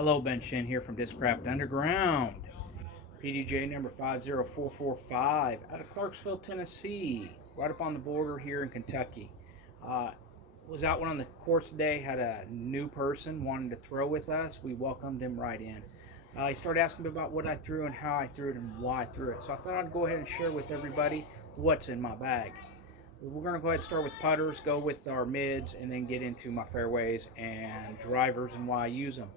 Hello, Ben Shinn here from Discraft Underground. PDGA number 50445 out of Clarksville, Tennessee, right up on the border here in Kentucky. Uh, was out on the course today, had a new person wanting to throw with us. We welcomed him right in. He started asking me about what I threw and how I threw it and why I threw it. So I thought I'd go ahead and share with everybody what's in my bag. We're going to go ahead and start with putters, go with our mids, and then get into my fairways and drivers and why I use them.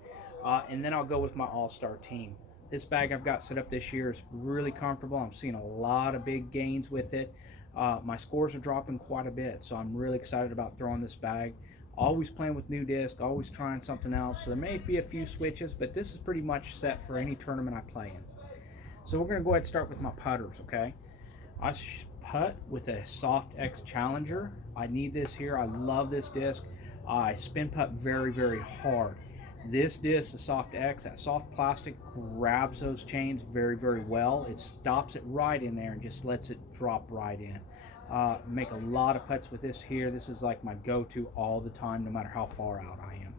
And then I'll go with my all-star team. This bag I've got set up this year is really comfortable. I'm seeing a lot of big gains with it. My scores are dropping quite a bit, so I'm really excited about throwing this bag. Always playing with new disc, always trying something else. So there may be a few switches, but this is pretty much set for any tournament I play in. So we're going to go ahead and start with my putters, okay? I putt with a Soft X Challenger. I need this here. I love this disc. I spin putt very, very hard. This disc, the Soft X, that soft plastic grabs those chains very, very well. It stops it right in there and just lets it drop right in. Make a lot of putts with this here. This is like my go-to all the time, no matter how far out I am.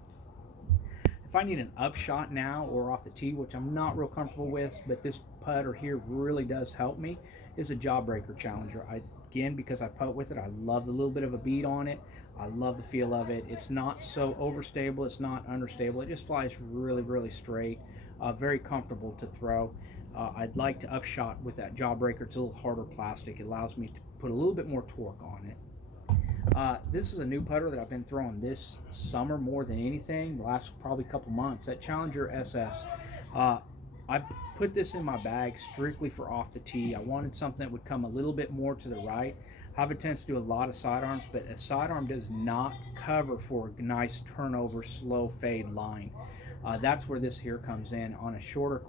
If I need an upshot now or off the tee, which I'm not real comfortable with, but this putter here really does help me, is a Jawbreaker Challenger. Again, because I putt with it, I love the little bit of a bead on it. I love the feel of it. It's not so overstable. It's not understable. It just flies really, really straight. Very comfortable to throw. I'd like to upshot with that Jawbreaker. It's a little harder plastic. It allows me to put a little bit more torque on it. This is a new putter that I've been throwing this summer more than anything, the last probably couple months. That Challenger SS. I put this in my bag strictly for off the tee. I wanted something that would come a little bit more to the right. I have a tendency to do a lot of sidearms, but a sidearm does not cover for a nice turnover, slow fade line. That's where this here comes in. On a shorter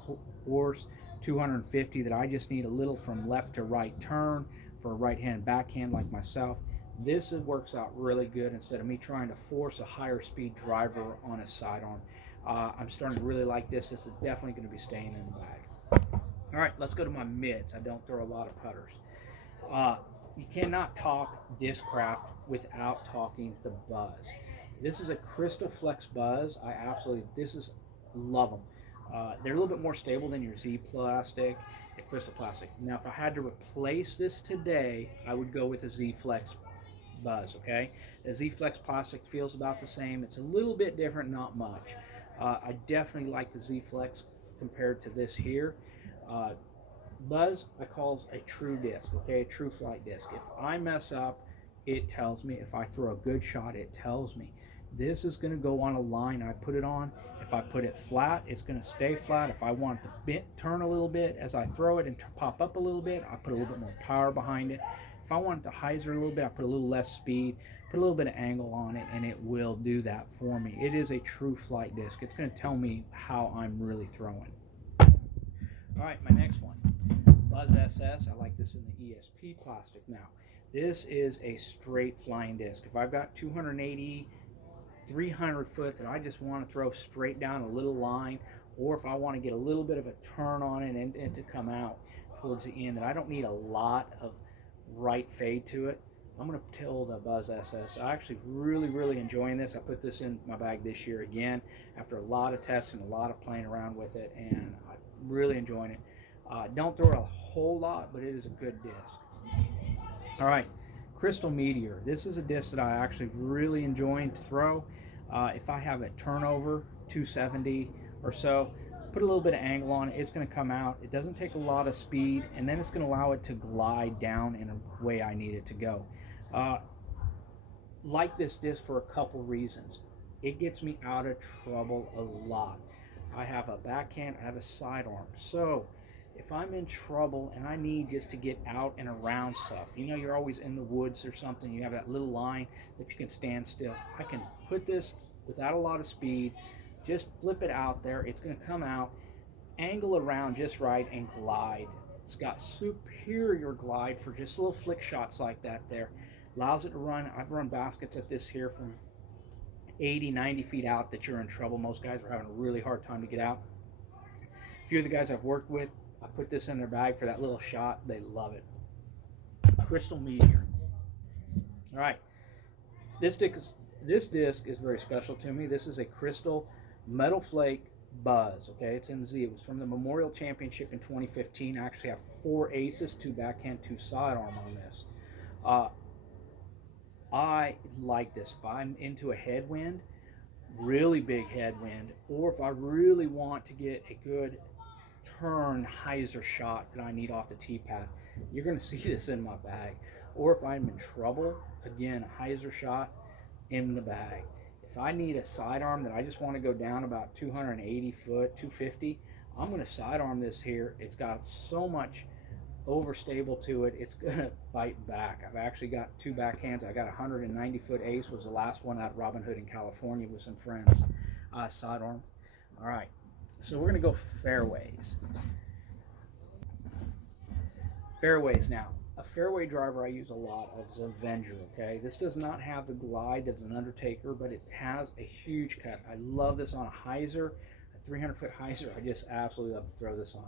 course, 250, that I just need a little from left to right turn for a right-hand backhand like myself. This works out really good instead of me trying to force a higher speed driver on a sidearm. I'm starting to really like this. This is definitely going to be staying in the bag. All right, let's go to my mids. I don't throw a lot of putters. You cannot talk Discraft without talking the Buzz. This is a Crystal Flex Buzz. Love them. They're a little bit more stable than your Z plastic, the Crystal plastic. Now, if I had to replace this today, I would go with a Z Flex Buzz, okay? The Z Flex plastic feels about the same. It's a little bit different, not much. I definitely like the Z Flex compared to this here. Buzz, I call a true disc, okay? A true flight disc. If I mess up, it tells me. If I throw a good shot, it tells me. This is going to go on a line I put it on. If I put it flat, it's going to stay flat. If I want it to turn a little bit as I throw it and pop up a little bit, I put a little bit more power behind it. If I want it to hyzer a little bit, I put a little less speed, put a little bit of angle on it, and it will do that for me. It is a true flight disc. It's going to tell me how I'm really throwing. All right, my next one, Buzz SS. I like this in the ESP plastic now. This is a straight flying disc. If I've got 280, 300 foot that I just want to throw straight down a little line, or if I want to get a little bit of a turn on it and to come out towards the end, that I don't need a lot of right fade to it, I'm going to tell the Buzz SS. I'm actually really enjoying this. I put this in my bag this year again after a lot of testing, a lot of playing around with it, and I'm really enjoying it. Don't throw it a whole lot, but it is a good disc. All right, Crystal Meteor. This is a disc that I actually really enjoy to throw. If I have a turnover, 270 or so, put a little bit of angle on it, it's going to come out. It doesn't take a lot of speed, and then it's going to allow it to glide down in a way I need it to go. Like this disc for a couple reasons. It gets me out of trouble a lot. I have a backhand, I have a sidearm. So if I'm in trouble and I need just to get out and around stuff, you know, you're always in the woods or something, you have that little line that you can stand still. I can put this without a lot of speed, just flip it out there. It's going to come out, angle around just right, and glide. It's got superior glide for just little flick shots like that there. Allows it to run. I've run baskets at this here from 80, 90 feet out that you're in trouble. Most guys are having a really hard time to get out. A few of the guys I've worked with, I put this in their bag for that little shot. They love it. Crystal Meteor. All right. This disc is very special to me. This is a crystal metal flake Buzz. Okay, it's in Z. It was from the Memorial Championship in 2015. I actually have 4 aces, 2 backhand, 2 sidearm on this. Uh, I like this. If I'm into a headwind, really big headwind, or if I really want to get a good turn hyzer shot that I need off the tee pad, you're going to see this in my bag. Or if I'm in trouble, again, a hyzer shot in the bag. If I need a sidearm that I just want to go down about 280 foot, 250, I'm going to sidearm this here. It's got so much overstable to it, it's going to fight back. I've actually got 2 backhands. I got a 190 foot ace, was the last one out Robin Hood in California with some friends. Sidearm. All right, so we're going to go fairways. Fairways now. A fairway driver I use a lot of is Avenger, okay? This does not have the glide of an Undertaker, but it has a huge cut. I love this on a hyzer, a 300-foot hyzer. I just absolutely love to throw this on.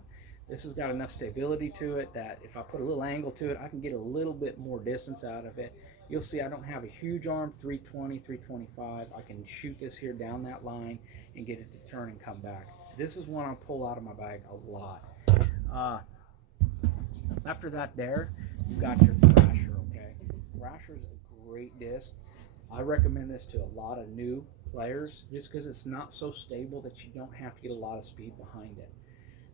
This has got enough stability to it that if I put a little angle to it, I can get a little bit more distance out of it. You'll see I don't have a huge arm, 320, 325. I can shoot this here down that line and get it to turn and come back. This is one I'll pull out of my bag a lot. After that there, you've got your Thrasher, okay? Thrasher's a great disc. I recommend this to a lot of new players just because it's not so stable that you don't have to get a lot of speed behind it.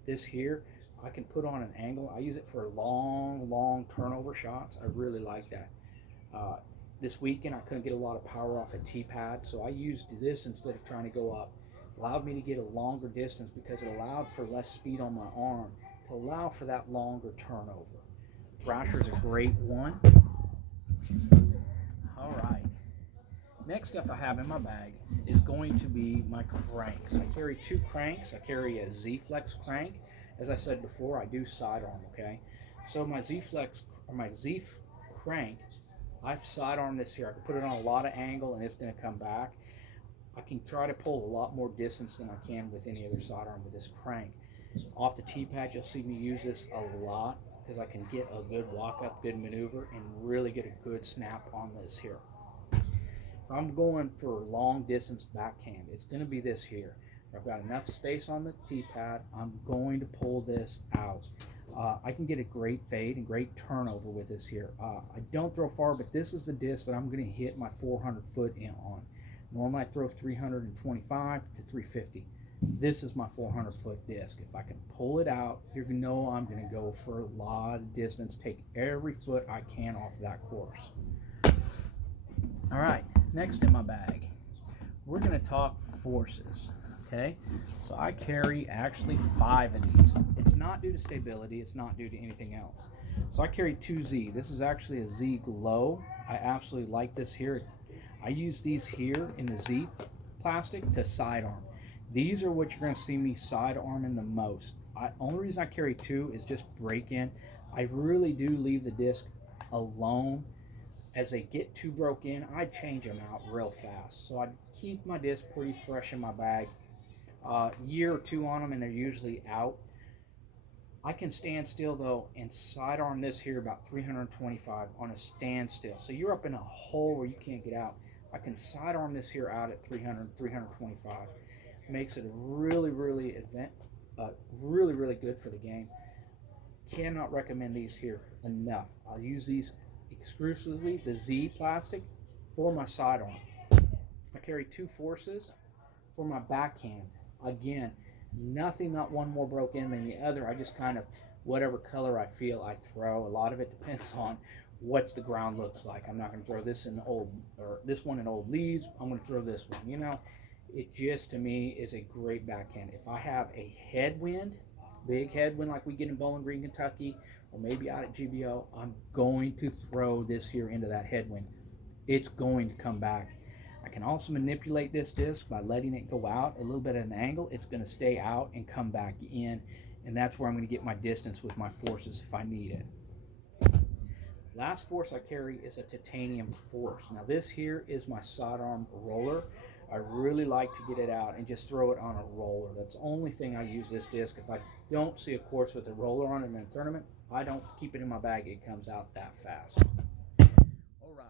This here, I can put on an angle. I use it for long turnover shots. I really like that. This weekend, I couldn't get a lot of power off a tee pad, so I used this instead of trying to go up. Allowed me to get a longer distance because it allowed for less speed on my arm to allow for that longer turnover. Thrasher's a great one. All right. Next stuff I have in my bag is going to be my cranks. I carry 2 cranks. I carry a Z-Flex crank. As I said before, I do sidearm, okay? So my Z-Flex, or my Z crank, I sidearm this here. I can put it on a lot of angle and it's going to come back. I can try to pull a lot more distance than I can with any other sidearm with this crank. Off the tee pad, you'll see me use this a lot because I can get a good walk-up, good maneuver, and really get a good snap on this here. If I'm going for long distance backhand, it's going to be this here. If I've got enough space on the tee pad, I'm going to pull this out. I can get a great fade and great turnover with this here. I don't throw far, but this is the disc that I'm going to hit my 400 foot in on. Normally I throw 325 to 350. This is my 400 foot disc. If I can pull it out, you know I'm going to go for a lot of distance, take every foot I can off of that course. All right, next in my bag, we're going to talk forces, okay? So I carry actually 5 of these. It's not due to stability, it's not due to anything else. So I carry 2 Z. This is actually a Z Glow. I absolutely like this here. I use these here in the Z plastic to sidearm. These are what you're going to see me sidearming the most. Only reason I carry 2 is just break in. I really do leave the disc alone. As they get too broke in, I change them out real fast. So I keep my disc pretty fresh in my bag. Year or 2 on them and they're usually out. I can stand still though and sidearm this here about 325 on a standstill. So you're up in a hole where you can't get out. I can sidearm this here out at 300, 325. Makes it really good for the game. Cannot recommend these here enough. I'll use these exclusively, the Z plastic, for my sidearm. I carry 2 forces for my backhand. Again, nothing, not one more broke in than the other. I just kind of, whatever color I feel, I throw. A lot of it depends on what the ground looks like. I'm not going to throw this in this one in old leaves. I'm going to throw this one. You know, it just, to me, is a great backhand. If I have a headwind, big headwind like we get in Bowling Green, Kentucky, or maybe out at GBO, I'm going to throw this here into that headwind. It's going to come back. I can also manipulate this disc by letting it go out a little bit at an angle. It's going to stay out and come back in, and that's where I'm going to get my distance with my forces if I need it. Last force I carry is a titanium force. Now this here is my sidearm roller. I really like to get it out and just throw it on a roller. That's the only thing I use this disc. If I don't see a course with a roller on it in a tournament, I don't keep it in my bag. It comes out that fast. All right.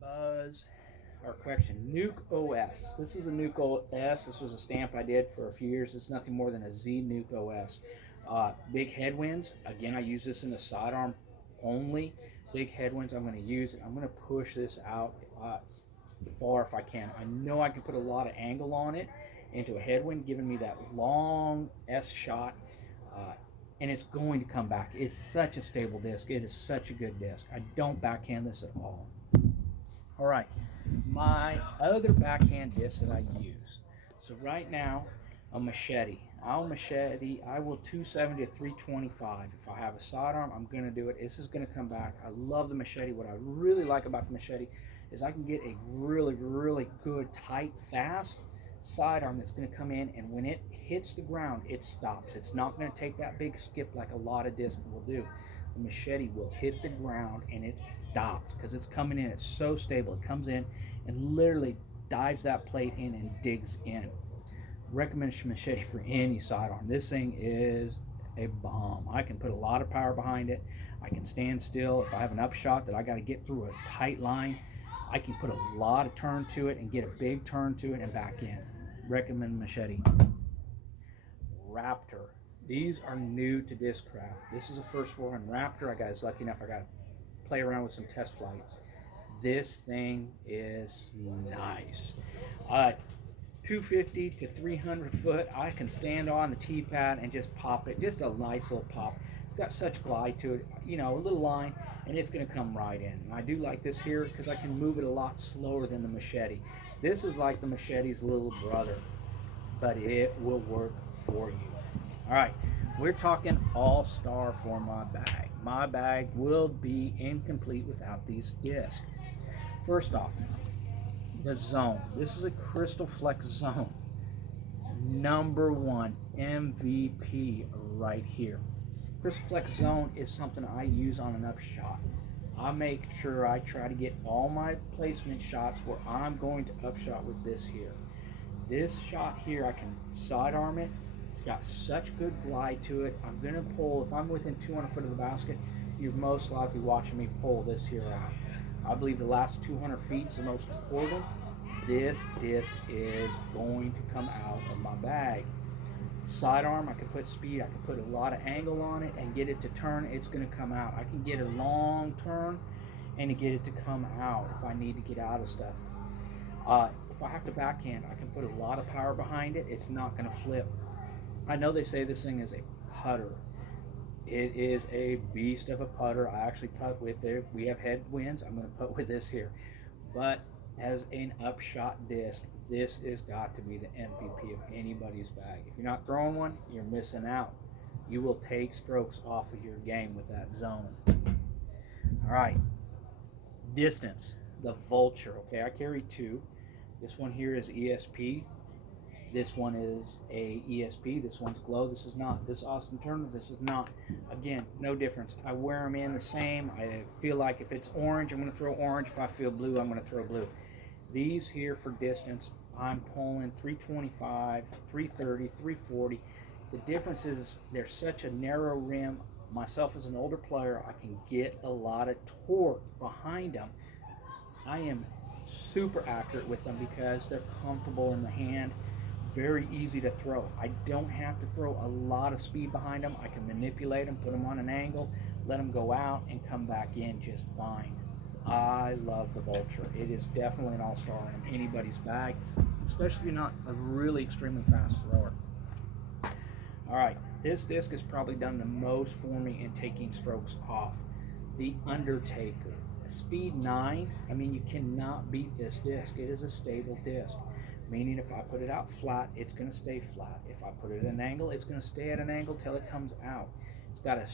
Buzz. or correction, Nuke OS. This is a Nuke OS. This was a stamp I did for a few years. It's nothing more than a Z Nuke OS. Big headwinds. Again, I use this in the sidearm only. Big headwinds. I'm going to use it. I'm going to push this out far if I can. I know I can put a lot of angle on it into a headwind, giving me that long S shot. And it's going to come back. It's such a stable disc. It is such a good disc. I don't backhand this at all. All right, my other backhand disc that I use. So right now, a machete. I will 270 to 325. If I have a sidearm, I'm going to do it. This is going to come back. I love the machete. What I really like about the machete is I can get a really, really good, tight, fast sidearm that's going to come in, and when it hits the ground, it stops. It's not going to take that big skip like a lot of discs will do. The machete will hit the ground and it stops because it's coming in. It's so stable. It comes in and literally dives that plate in and digs in. Recommend machete for any sidearm. This thing is a bomb. I can put a lot of power behind it. I can stand still. If I have an upshot that I got to get through a tight line, I can put a lot of turn to it and get a big turn to it and back in. Recommend machete. Raptor. These are new to Discraft. This is the first one. Raptor, I was lucky enough, I got to play around with some test flights. This thing is nice. 250 to 300 foot, I can stand on the T-pad and just pop it. Just a nice little pop. It's got such glide to it, you know, a little line, and it's going to come right in. And I do like this here because I can move it a lot slower than the machete. This is like the machete's little brother, but it will work for you. All right, we're talking all-star for my bag. My bag will be incomplete without these discs. First off, the zone. This is a Crystal Flex zone. #1 MVP right here. Crystal Flex zone is something I use on an upshot. I make sure I try to get all my placement shots where I'm going to upshot with this here. This shot here, I can sidearm it. It's got such good glide to it. I'm going to pull, if I'm within 200 foot of the basket, you're most likely watching me pull this here out. I believe the last 200 feet is the most important. This disc is going to come out of my bag. Sidearm, I can put speed, I can put a lot of angle on it and get it to turn. It's going to come out. I can get a long turn and to get it to come out if I need to get out of stuff. If I have to backhand, I can put a lot of power behind it. It's not going to flip. I know they say this thing is a putter. It is a beast of a putter. I actually putt with it. We have headwinds. I'm going to putt with this here. But as an upshot disc, this has got to be the MVP of anybody's bag. If you're not throwing one, you're missing out. You will take strokes off of your game with that zone. All right. Distance. The Vulture. Okay, I carry two. This one here is ESP. This one is a ESP. This one's glow. This is not. This Austin Turner. This is not. Again, no difference. I wear them in the same. I feel like if it's orange, I'm going to throw orange. If I feel blue, I'm going to throw blue. These here for distance, I'm pulling 325, 330, 340. The difference is they're such a narrow rim. Myself as an older player, I can get a lot of torque behind them. I am super accurate with them because they're comfortable in the hand. Very easy to throw. I don't have to throw a lot of speed behind them. I can manipulate them, put them on an angle, let them go out and come back in just fine. I love the Vulture. It is definitely an all-star in anybody's bag, especially if you're not a really extremely fast thrower. All right, this disc has probably done the most for me in taking strokes off. The Undertaker. Speed 9, I mean, you cannot beat this disc. It is a stable disc. Meaning if I put it out flat, it's going to stay flat. If I put it at an angle, it's going to stay at an angle till it comes out. It's got a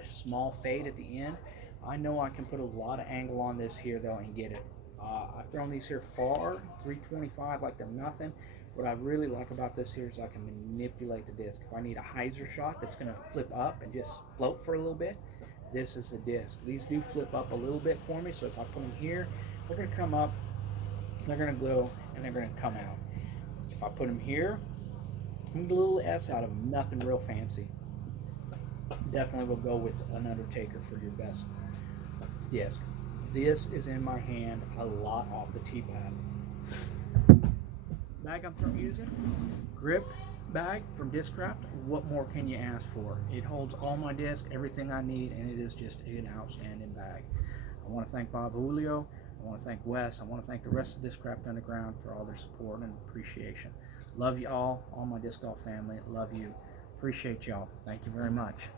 small fade at the end. I know I can put a lot of angle on this here though and get it. I've thrown these here far, 325 like they're nothing. What I really like about this here is I can manipulate the disc. If I need a hyzer shot that's going to flip up and just float for a little bit, this is the disc. These do flip up a little bit for me, so if I put them here, they're going to come up, they're going to glow, and they're going to come out. If I put them here, I'm going to get a little S out of them, nothing real fancy. Definitely will go with an Undertaker for your best disc. This is in my hand a lot off the tee pad. Bag I'm using, grip bag from Discraft. What more can you ask for? It holds all my disc, everything I need, and it is just an outstanding bag. I want to thank Bob Julio. I want to thank Wes. I want to thank the rest of Discraft Underground for all their support and appreciation. Love you all my disc golf family. Love you. Appreciate y'all. Thank you very much.